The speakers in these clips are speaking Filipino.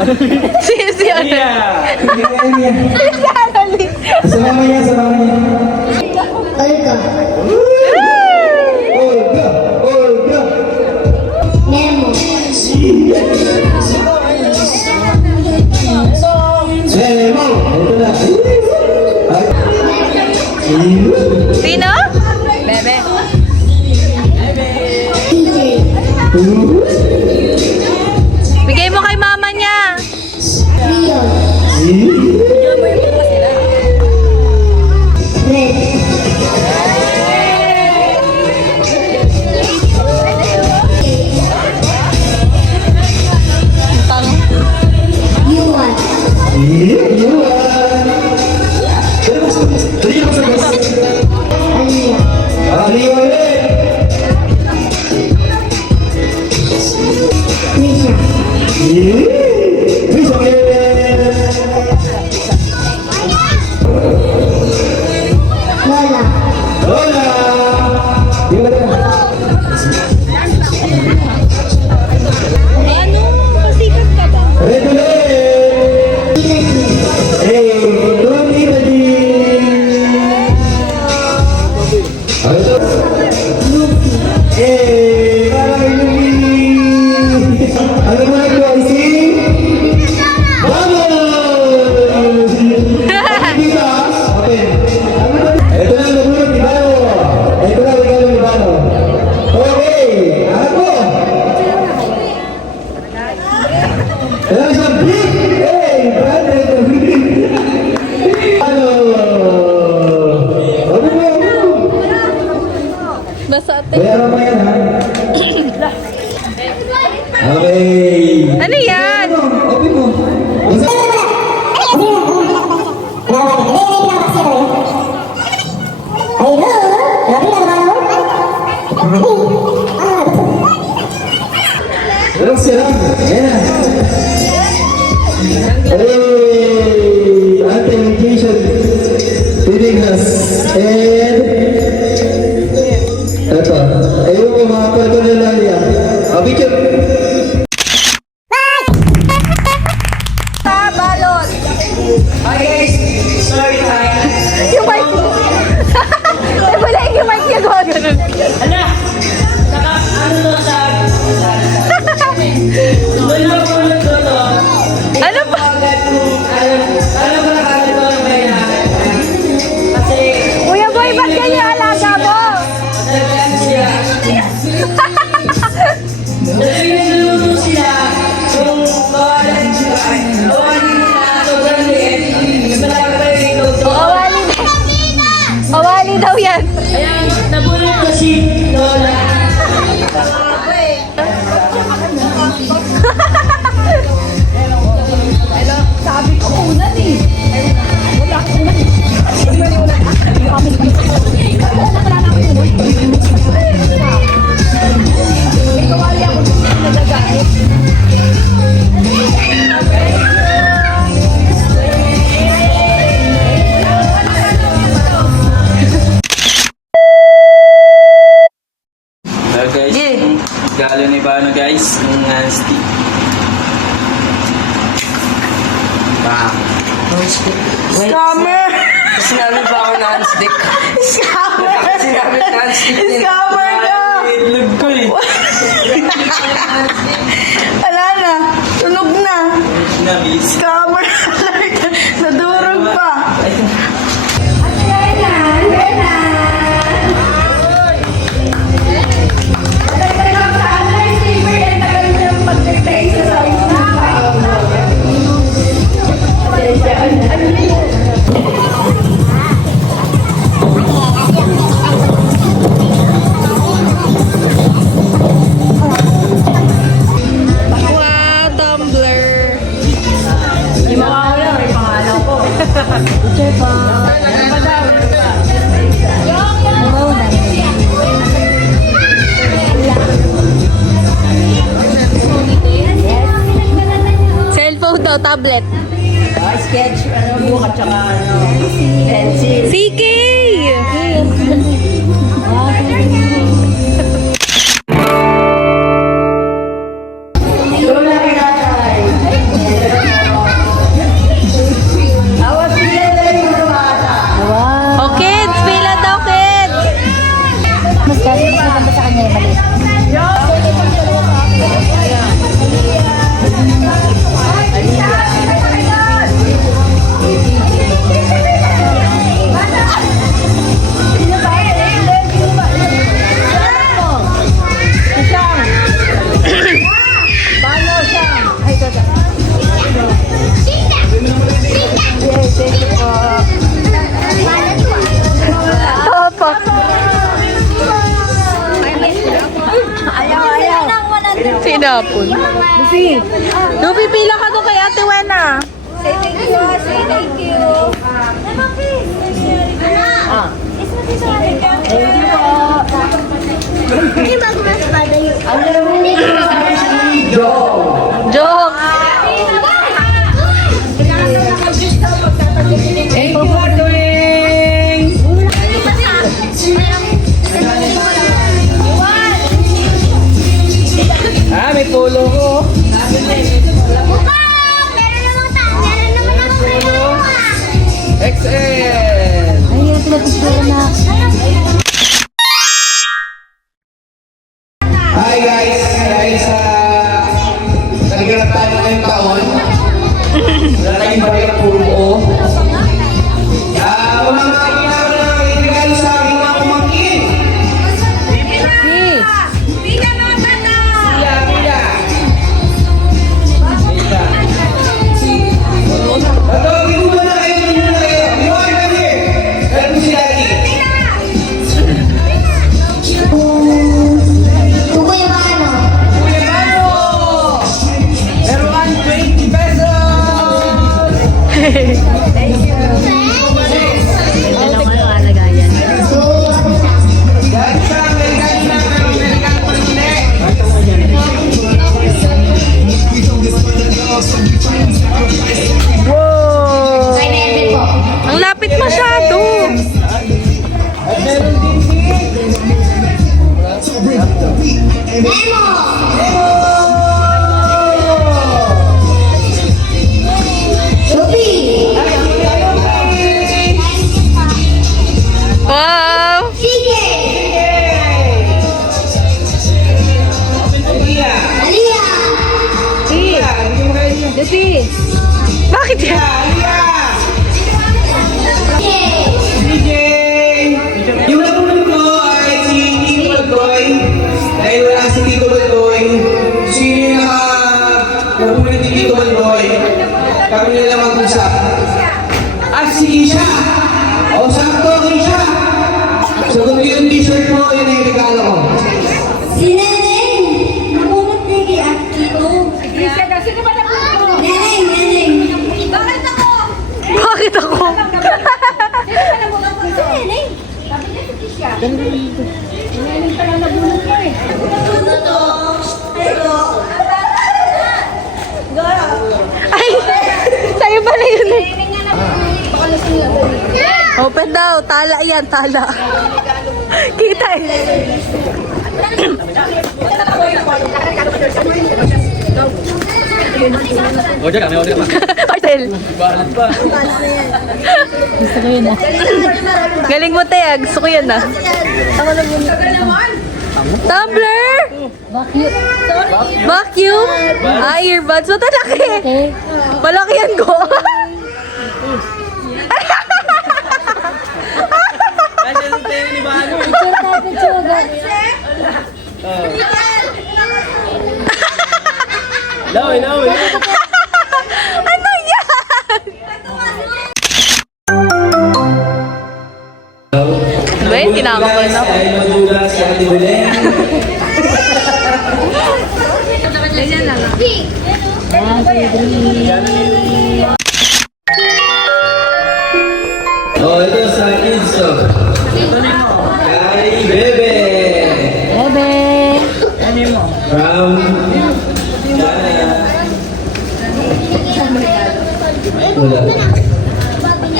Si Annalyn. Si Annalyn. Sama niya, sama niya. Olga. Olga, Olga. Nemo. Nemo. Ito na. Sino? Bebe. Bigay mo kay mama niya. Leon. Red. Yuan. Alia. Risha. Lola. Lola. Ano? Pasikat ka ba? Basta ate. Bayaran mo yan, ha? Okay. Ano yan? Open mo. Relax siya lang. Ayan na. Hey! Ating vacation. Feeding us. And... Ito. Ayun mo mga pagkakalala niya. Picture. Balot. Hi guys, story time. Yung mic. Ay, wala yung mic niya gawa ganun. Ano? Ano to sa... Doon na po nagtuto. Ano ba? Alam ko na kagad ko ang may kasi... Kuya Boy, ba't ganyan alaga mo? Nagkaan sila. Nagpinagluto sila yung kawalan sila. Kawalan nila sobrang liit. Malaki pa yung ito. Awali daw. Awali daw yan. Ayan, nabulot ko si Lola. Sabi ko ulan eh. Wala ko ulan eh. Hindi ba ulan? Wala na ako ulan. May kawali ako dito na nagagait. Hello guys, galo ni Bano guys, yung non-stick. Bang! Scammer! Sinabi pa ako non-stick. Scammer! Sinabi non-stick din. Scammer ka! Itlog ko eh. Wala na. Tunog na. Nabis. Scammer alert. Nadurog pa. Wow, Tumblr. Yung mga wala, may pangalan ko. Picture pa. Cellphone daw, tablet. Sketch, book at saka pencil. CK! Lola, pinatay. Sinapon. Lupi, pila ka doon kay Ate Wena. Say thank you. Say thank you. Hindi magmas ba tayo? Joke. Thank you for doing. Ah, may polo ko. XL. Hi guys! Guys, nagkirap tayo ngayong taon. Wala tayong barya puro. Unang nakikita ko na regalo sa aking mga pamangkin. Pila, pila. Patawagin mo na kayo, hindi na kayo. Iwan ka niyo. Meron si Daddy. Kuya Mano. Kuya Mano. Meron 20 pesos. Dahil sa Amerikano na, pero Amerikano pa rin ulit. Wow. Kay Bebe po. Ang lapit masyado. At meron din si Memo. Lupi. Wow. Sige. Aliyah. Aliyah. Lupi. Bakit yan? Aliyah. Sige. DJ. Yung napunan ko ay si Tito Baldoy. Dahil wala si Tito Baldoy, sino yung napunan ni Tito Baldoy? Kami nila mag-usap. Si Isha. Sakto, Isha. So kung yung t-shirt mo, yun yung regalo ko. Si Neneng. Napunod na kay Akito. Neneng, Neneng. Bakit ako? Bakit ako? Si Neneng. Sabi niya si Tisha. Neneng pala nabunod ko eh. Ito. Ay, sa'yo pala yun eh. Open daw. Tala yan, tala. Kita eh. Cartel. Gusto ko yun ah. Galing mo tayo. Gusto ko yan ah. Tumbler! Vacuum? Ah, earbuds. Ba't ang laki? Malaki yan ko. Kasi yung tayo ni Bano. Lawin. Ano yan? Ben, kinakabahan ako. Ay madulas si Ate Belen. Ito sa kids to. Kay Bebe. From wala.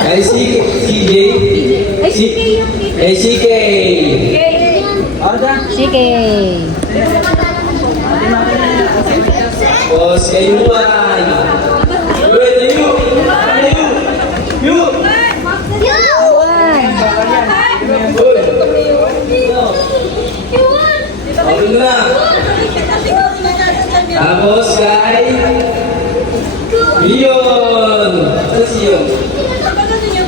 Kay CJ. Kay CK. Boss, kay Yuan. Wait, you. Good. Na. Tapos kay Leon. Ano si Leon?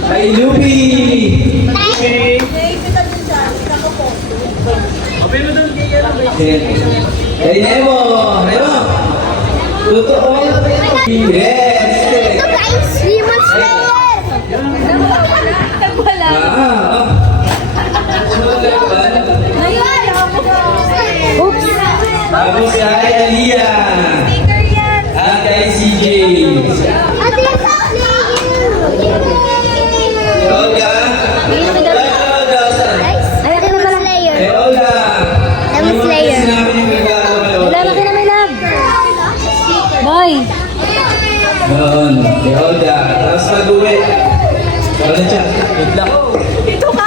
Kay Lupi. Kay Nemo. Totoo. Yes. Ito guys, Demon Slayer. Tapos kay Lia. Sticker yan. At kay CJ. Ate, yung Kay Olga. Kay Olga. Ay, akin na pala. Kay Olga. Lemon Slayer. Sinabi niyo may regalo kay Olga. Love, akin na may love. Boy. Yun, kay Olga. Tapos pag-uwi. Wala siya. Wait lang. Ito ka!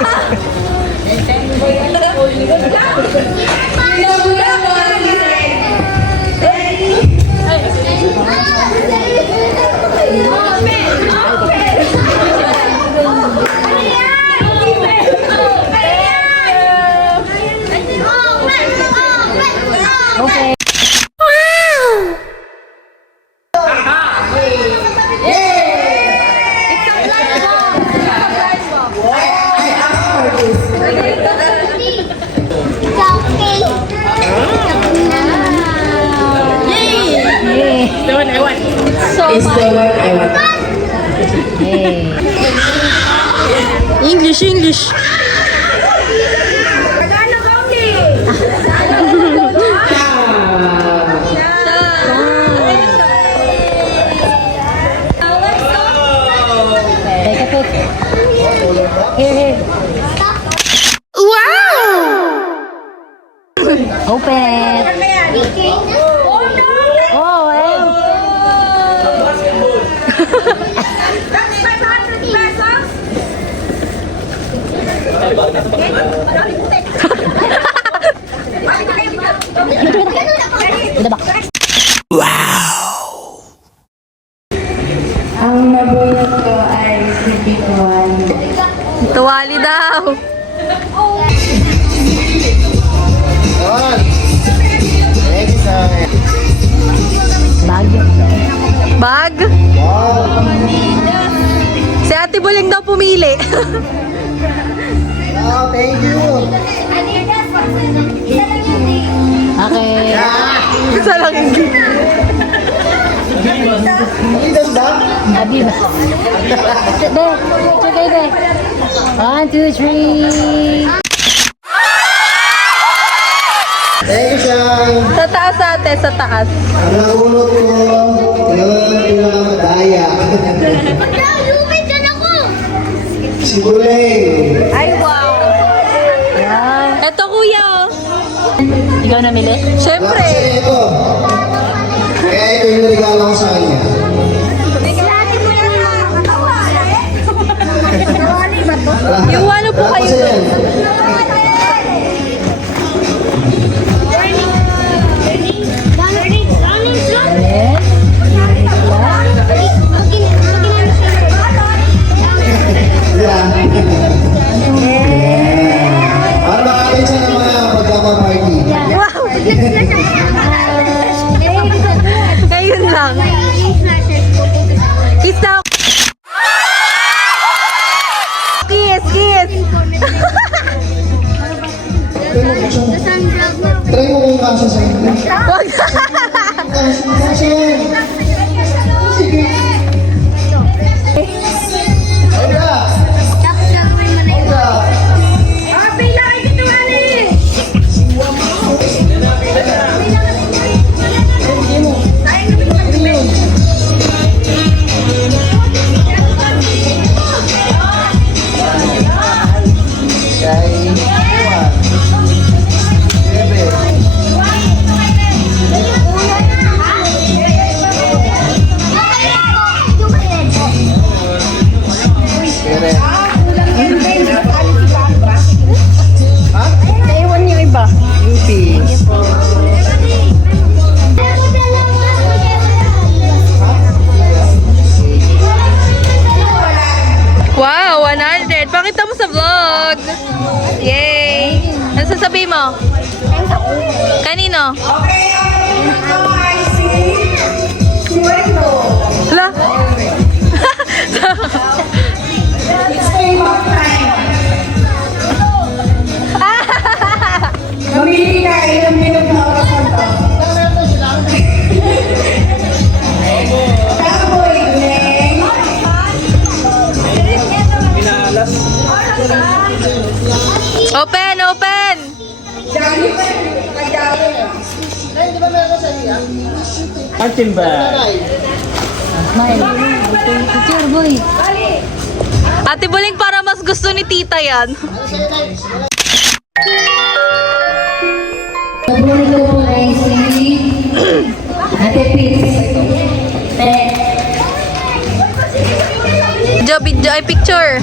Okay. The one I want. So English, English. Take a pic. Here. Open. Oh, Ang nabulot ko ay si Bikuan. Tuwali daw. bag. Bag? Si Ate Buling daw pumili. Okay. Isa lang yung gift. Abi ba? Sige. 1, 2, 3. Thank you, Sean. Sa taas ate, sa taas. Ang nakunot ko, yung pinakamadaya. Si Buleng. Ay, wow. Eto kuya, oh. Ikaw namili? Siyempre. Kasi ito. Kaya ito yung regalo ko sa kanya. Yung ano po kayo Kasi doon? yan. Yeah. Para makakain siya ng mga pagkama-party. Wow. Ngayon lang. Kiss na. Kiss. Try mo kung kasya sa inyo. Wag. Kasya yan. Sige. Olga! Olga! Naiwan yung iba. Wow, 100. Pakita mo sa vlog. Yay. Ano sasabihin mo? Kanino? Hala? Mamili ka, ilang minute na oras na to. Kaboy, Neng. Open! Johnny, kagawa. Martin bag. Picture, boy. Ate Buling, para mas gusto ni tita yan. Nabuli ko po ay si Ate Pits. Jo, video, ay picture.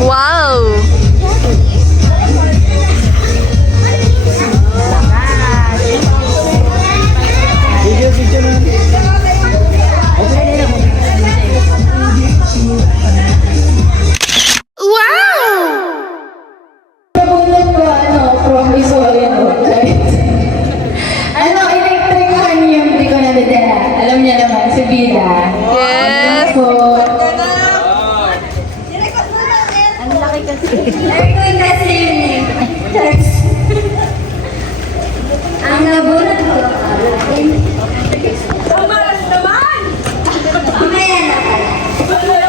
Wow! Nabunod ko, from Isoyan electric fan yung hindi ko nadadala. Alam niya naman, si Bida. Yes! So, Ang laki kasi. Erwin kasi yun eh. Ang nabunod ko.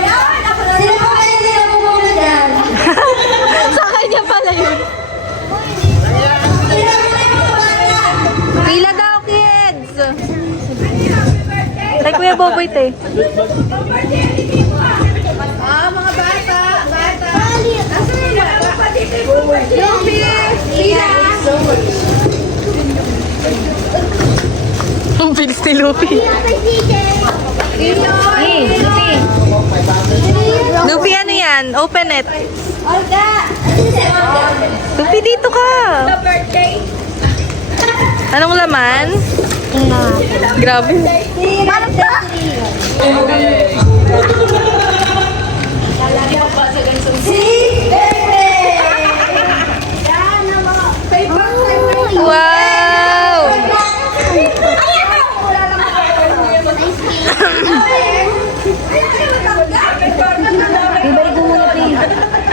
Mamaya na pala. Sino pa pala hindi na bumulod yan? Sa kanya pala yun. Sino pa pala yung bata? Pila daw, kids! Ay, Kuya Boboy, te. Mga bata. Asan nila? Lupi! Sila! Ang bilis ni Luffy. Luffy, ano yan? Open it. Olga! Asan si Olga? Luffy, dito ka. Anong laman? Grabe. Wow!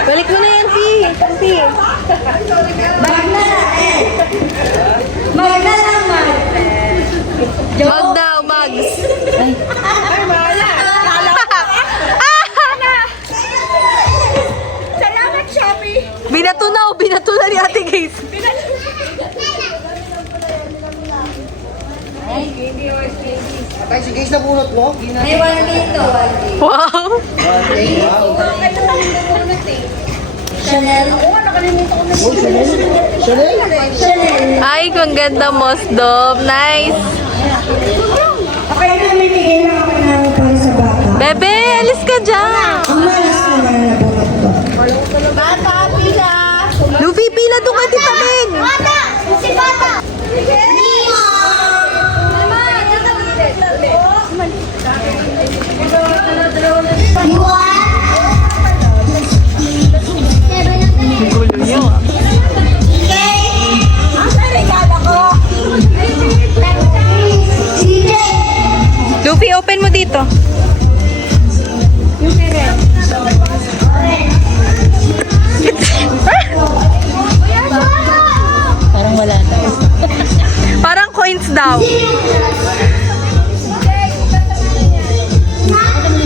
Balik mo na yan, Fi. Fi. Bag na eh! Bag na lang, Mag! Mag daw, mags. Salamat, Shopee! Binato na ni Ate Gaze. Ay, si Gaze na bunot mo? May 1 dito, 1 dito. Wow! Chanel. Chanel. Ay, kung ganda mo, Dom. Nice. Okay na, may tigil na ako na para sa bata. Bebe, alis ka dyan. Ang malas naman na bunot ko. Bata, pila. Luffy, pila doon ka, di pa rin. Bata! Si Bata! Gulo niyo. Luffy, open mo dito. Parang wala na. Parang coins daw.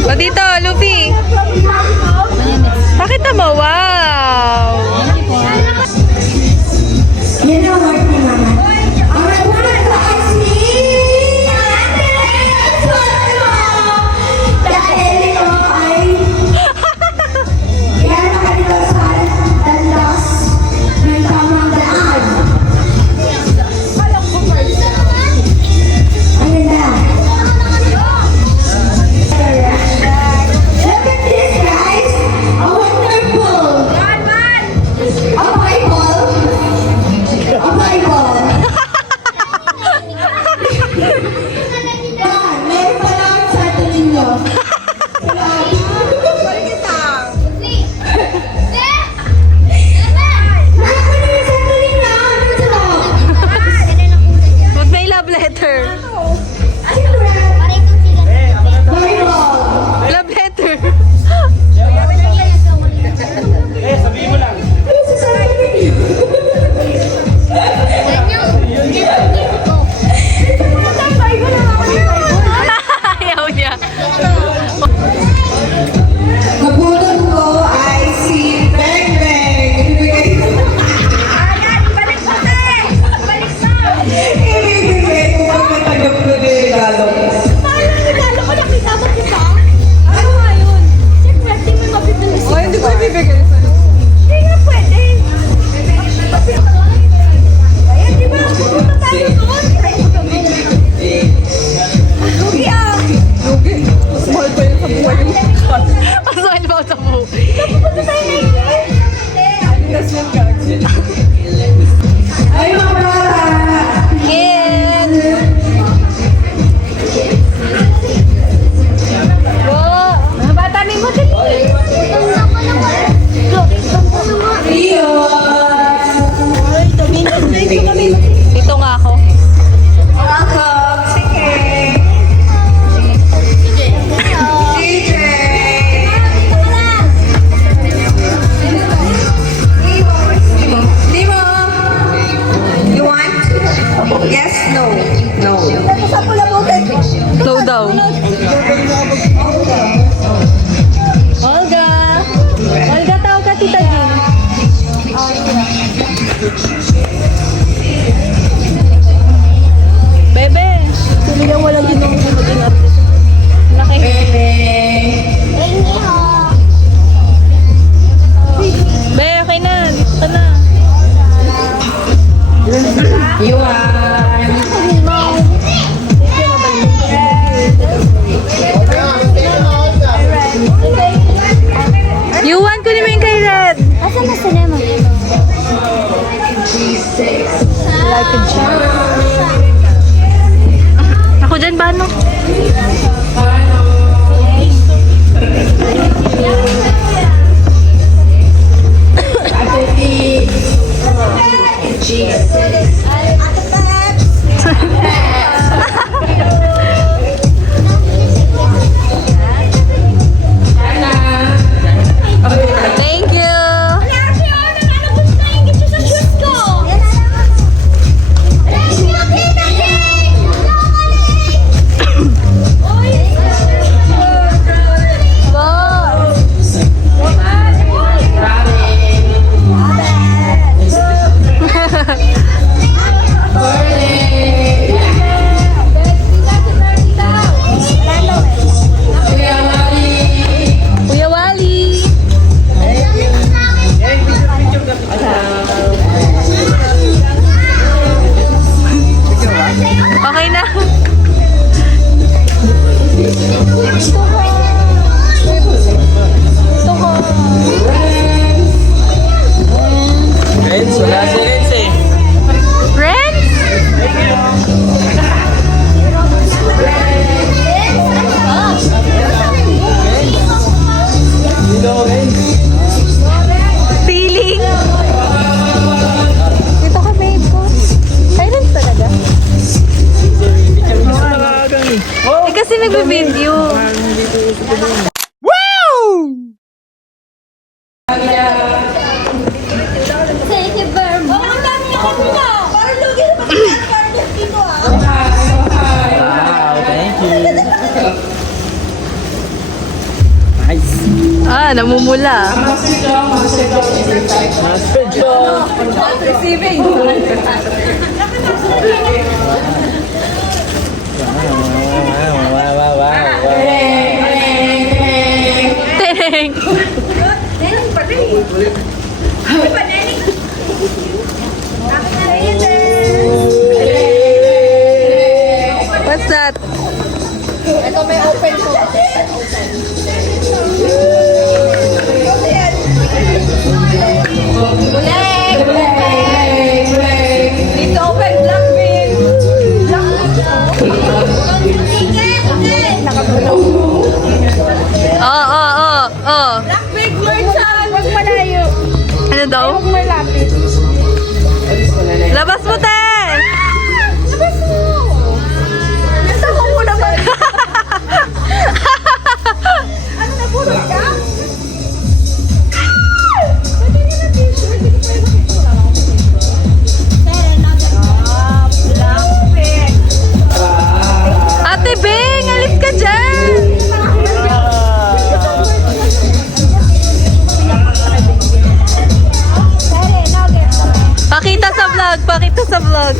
O dito, Luffy. Pakita mo, wow. Yan ang heart ni Mama. Ang nagbunod ko ay si dahil ito ay yan nakalito sa dandas ng tamang daan. Ang ganda. Look at this, guys. A wonderful sa buhay yung ang smile ba sa buhay? Ay, mga bata! Kids! Go! Mga bata, may madali. Rio! Dito nga ako. Welcome! Sige! DJ! Limo! You want? Yes? No? No. Slow down. Olga! Olga, tawag ka Tita Jean. Bebe! Tumigang walang ginong maging artist. Laki. Be, okay na. Dito ka na. You want? Yuan, kunin mo yung kay Red. Asan na cinema? Like a G. Ako dyan ba, no? Thank you. Kuya Wally. Okay na. Friends, wala si Renz eh. Friends? Feeling. Dito ka, babe ko. Silence talaga. Eh, kasi nagbe-video. Thank you very much. Wow, thank you. Nice. Ah, namumula. Thank. What's that? Dito open black bean. Oh. Black bean merchant. Huwag malayo. Ano daw? Huwag malapit. Labas mo, te! Labas mo. Nasa ko muna ba? Ano na puro ka? Ate Bing, alis ka dyan! Pakita sa vlog, pakita sa vlog.